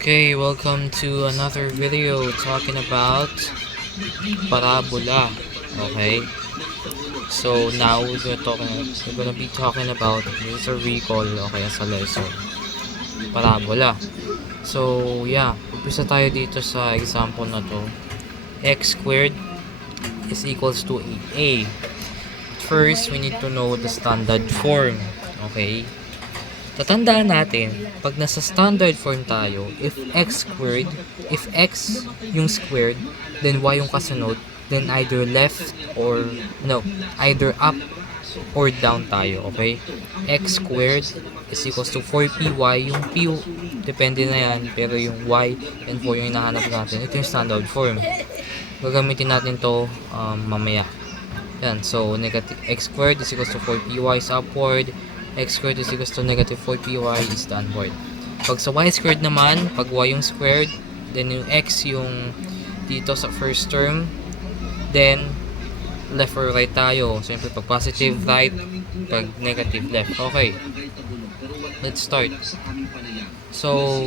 Okay, welcome to another video talking about parabola. Okay, so now we're gonna be talking about this a recall. Okay, as a lesson parabola. So yeah, umpisa tayo dito sa example na to. X squared is equals to 8a. First, we need to know the standard form. Okay, tatandaan natin, pag nasa standard form tayo, if x yung squared, then y yung kasunod, then either left or, either up or down tayo, okay? X squared is equals to 4py, yung p, depende na yan, pero yung y and 4 yung hinahanap natin, ito yung standard form. Gagamitin natin to mamaya. Yan, so negative x squared is equals to 4py is upward, x squared is equals to negative 4py is downward. Pag sa y squared naman, pag y yung squared, then yung x yung dito sa first term, then left or right tayo. Siyempre pag positive right, pag negative left. Okay, let's start. So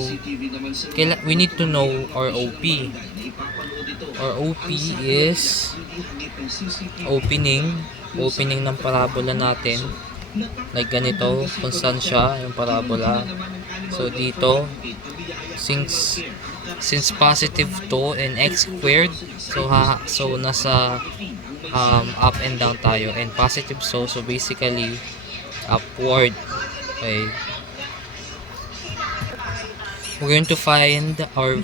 we need to know our OP. Our OP is opening ng parabola natin, like ganito, constant siya yung parabola. So dito, since positive to and x squared, so nasa up and down tayo, and positive, so basically upward. Okay, we're going to find our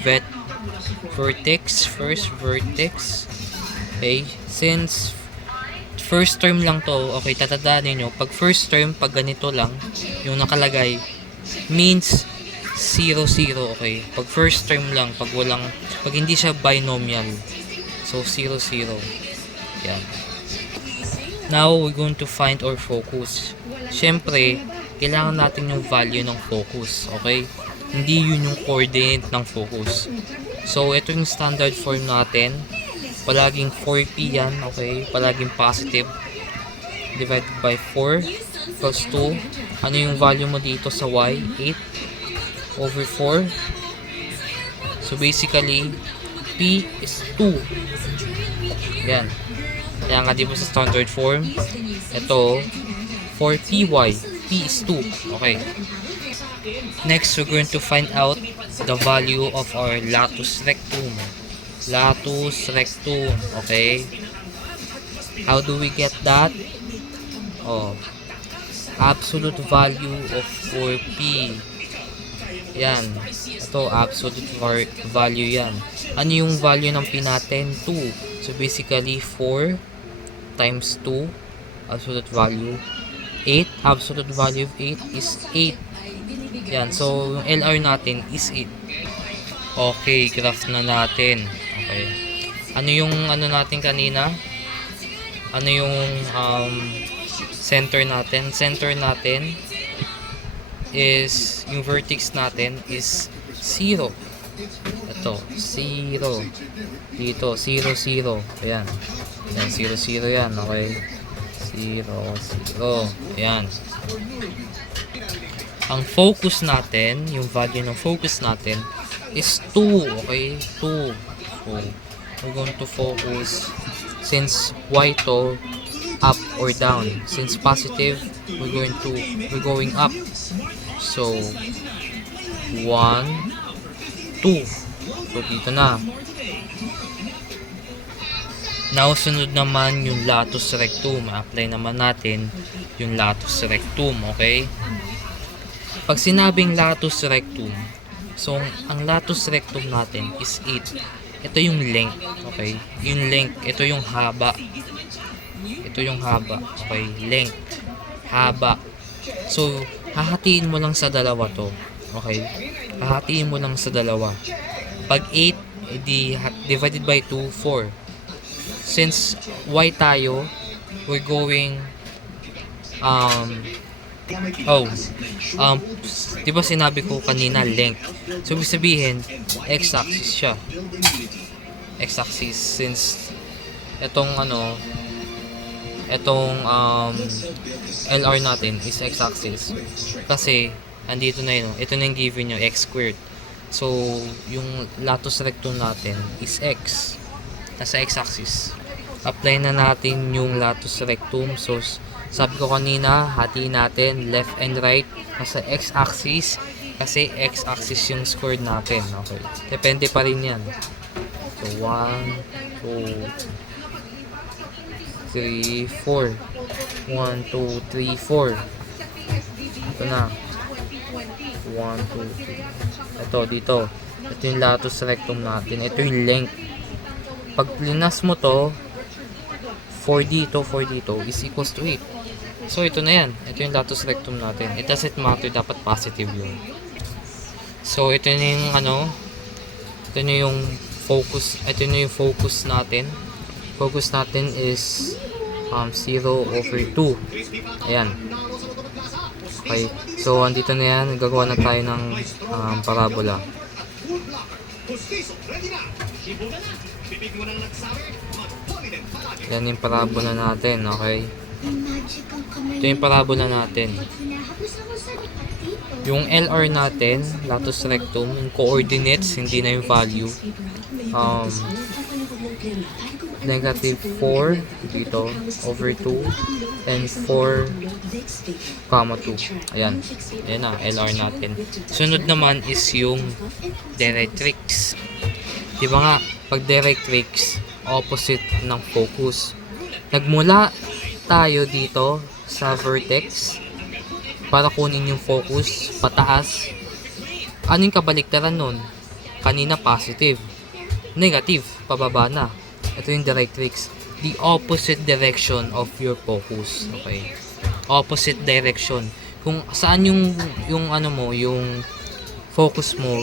first vertex. Okay, since first term lang to, okay, tatandaan niyo, pag first term, pag ganito lang yung nakalagay, means 0, 0, okay? Pag first term lang, pag hindi siya binomial, so 0, 0. Yan. Now, we're going to find our focus. Siyempre, kailangan natin yung value ng focus, okay? Hindi yun yung coordinate ng focus. So, ito yung standard form natin. Palaging 4p yan, okay? Palaging positive. Divided by 4 plus 2. Ano yung value mo dito sa y? 8 over 4. So, basically, p is 2. Yan. Kaya nga, di ba sa standard form? Ito, 4py. P is 2. Okay. Next, we're going to find out the value of our latus rectum. Latus rectum, okay? How do we get that? Oh, absolute value of 4p. Yan. Ito, absolute value yan. Ano yung value ng p natin? 2. So, basically, 4 times 2, absolute value. 8, absolute value of 8 is 8. Yan. So, yung LR natin is 8. Okay, graph na natin. Okay. Ano yung natin kanina? Ano yung center natin? Center natin is, yung vertex natin is 0. Ito, 0. Dito, 0, 0. Ayan. Ayan, 0, 0 yan. Okay. 0, 0. Ayan. Ang focus natin, yung value ng focus natin is 2. Okay? 2. So, we're going to focus, since y to, up or down. Since positive, we're going up. So, 1, 2. So, dito na. Now, sunod naman yung latus rectum. Apply naman natin yung latus rectum. Okay? Pag sinabing latus rectum, so, ang latus rectum natin is 8. Ito yung length, okay? Yung length, ito yung haba. Ito yung haba, okay? Length, haba. So, hahatiin mo lang sa dalawa to, okay? Hahatiin mo lang sa dalawa. Pag 8, divided by 2, 4. Since y tayo, we're going, di ba sinabi ko kanina length? So, ibig sabihin, x-axis siya. X-axis, since itong LR natin is x-axis. Kasi, andito na yun, ito na yung given nyo, x squared. So, yung latus rectum natin is X. Nasa X-axis. Apply na natin yung latus rectum. So, sabi ko kanina, hatiin natin left and right. Nasa X-axis. Kasi X-axis yung squared natin. Okay. Depende pa rin yan. So, 1, 2, 3, 4. 1, 2, 3, 4. Ito na. 1, 2, 3. Ito, dito. Ito yung latus rectum natin. Ito yung length. Pag linas mo to, 4 dito, 4 dito, is equals to 8. So, ito na yan. Ito yung latus rectum natin. It doesn't matter, dapat positive yun. So, ito na yung ito na yung focus. Ito na yung focus natin. Focus natin is 0 over 2. Ayan. Okay. So, andito na yan. Gagawa na tayo ng parabola. Yan yung parabola natin. Okay. Ito yung parabola natin. Yung LR natin, latus rectum, yung coordinates, hindi na yung value. Negative 4 dito over 2 and 4 comma 2. Ayan. Ayan na, LR natin. Sunod naman is yung directrix. Diba nga, pag directrix, opposite ng focus. Nagmula tayo dito sa vertex para kunin yung focus pataas. Ano yung kabaliktaran nun? Kanina positive. Negative, pababa na. Ito yung directrix. The opposite direction of your focus. Okay? Opposite direction. Kung saan yung yung focus mo,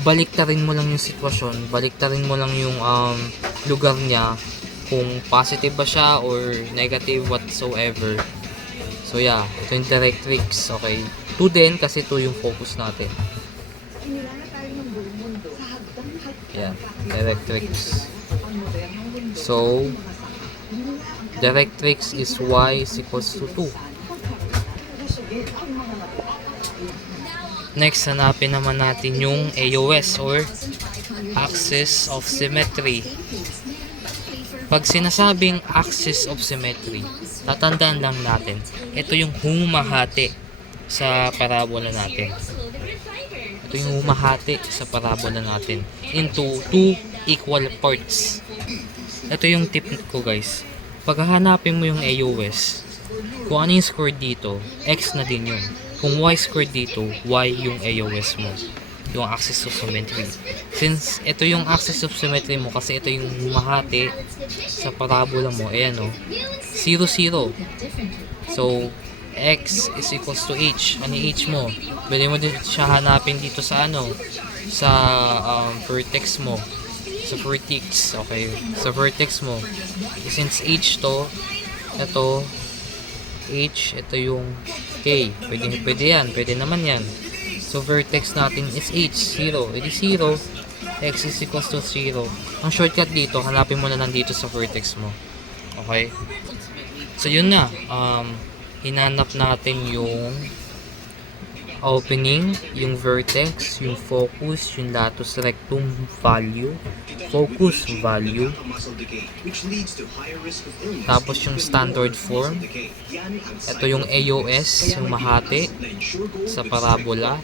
baliktarin mo lang yung sitwasyon, baliktarin mo lang yung lugar niya, kung positive ba siya or negative whatsoever. So yeah, ito yung directrix. Okay? 2 din kasi 2 yung focus natin. Yeah, directrix. So, directrix is y is equals to 2. Next, hanapin naman natin yung AOS or axis of symmetry. Pag sinasabing axis of symmetry, tatandaan lang natin, ito yung humahati sa parabola natin. Ito yung humahati sa parabola natin into 2 equal parts. Ito yung tip ko, guys. Pag hahanapin mo yung AOS, kung ano yung square dito, X na din yun. Kung Y square dito, Y yung AOS mo. Yung axis of symmetry. Since ito yung axis of symmetry mo, kasi ito yung humahati sa parabola mo, ayan o, 0, 0. So, X is equals to H. Ano yung H mo? Pwede mo din siya hanapin dito sa sa vertex mo. Sa vertex, okay. Sa vertex mo. Since H to, ito, H, ito yung K. Pwede yan. Pwede naman yan. So, vertex natin is H, 0. Edi 0, X is equals to 0. Ang shortcut dito, hanapin mo na lang dito sa vertex mo. Okay? So, yun na. Hinanap natin yung opening, yung vertex, yung focus, yung latus rectum value, focus value, tapos yung standard form. Ito yung AOS, yung mahati sa parabola.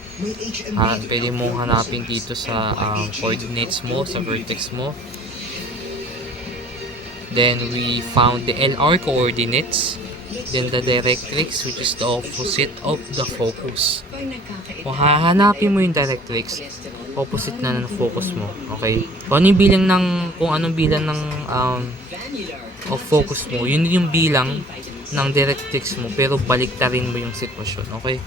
Pwede mong hanapin dito sa coordinates mo, sa vertex mo. Then we found the LR coordinates. Then the directrix, which is the opposite of the focus. Kung hahanapin mo yung directrix, opposite na ng focus mo. Okay? Kung anong bilang ng of focus mo, yun yung bilang ng directrix mo, pero baliktarin mo yung sitwasyon. Okay?